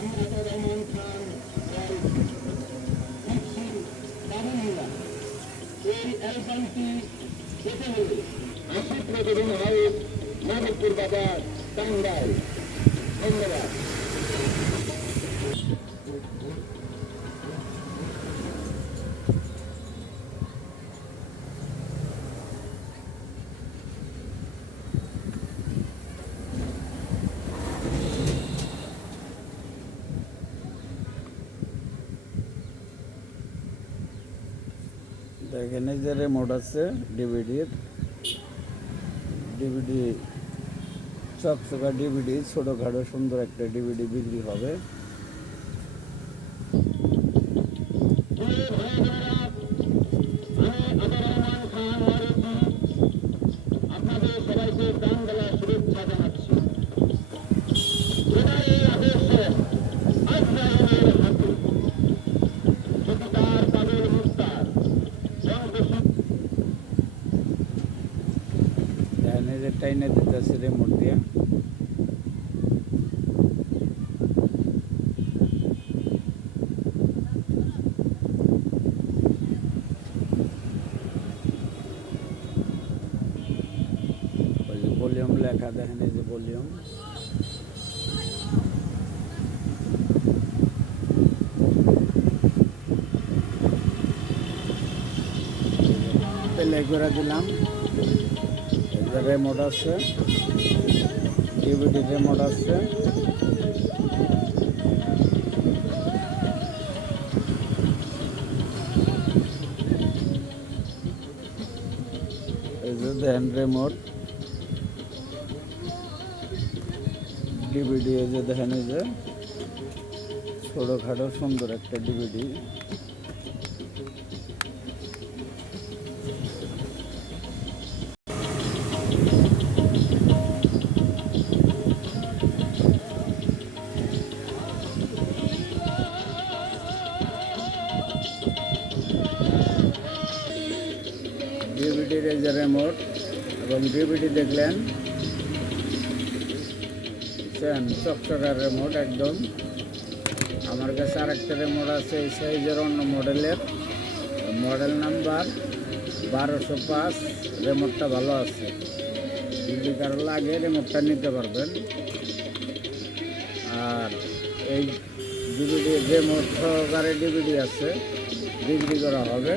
রহমান খান বাবুল্লাহ এই অ্যালবামটি পেতে হলে আশিক রেকর্ডিং হাউস মাধবপুর বাজার টাঙ্গাইল ধন্যবাদ দেখেন, এই যে রিমোট আছে ডিভিডির ডিভিডি চকচকা ডিভিডি ছোটোখাটো সুন্দর একটা ডিভিডি বিক্রি হবে। যে টাইনে দিতেছে রেমোট দিয়ে। ভলিউম লেখা দেখেন এই যে ভলিউম। প্লে করে দিলাম। রেমোট আছে ডিভিডি রেমোট আছে। দেখেন রেমোট ডিভিডি এই যে দেখেন এই যে। ছোটোখাটো সুন্দর একটা ডিভিডি যে রেমোট এবং ডিভিডি দেখলেন। বুঝছেন? চকচকার রেমোট একদম। আমার কাছে আরেকটা রেমোট আছে, এই সাইজের অন্য মডেলের। মডেল নাম্বার বারোশো পাঁচ। রেমোটটা ভালো আছে। যদি কারও লাগে রেমোটটা নিতে পারবেন। আর এই ডিভিডি রেমোট সহকারে ডিভিডি আছে, বিক্রি করা হবে।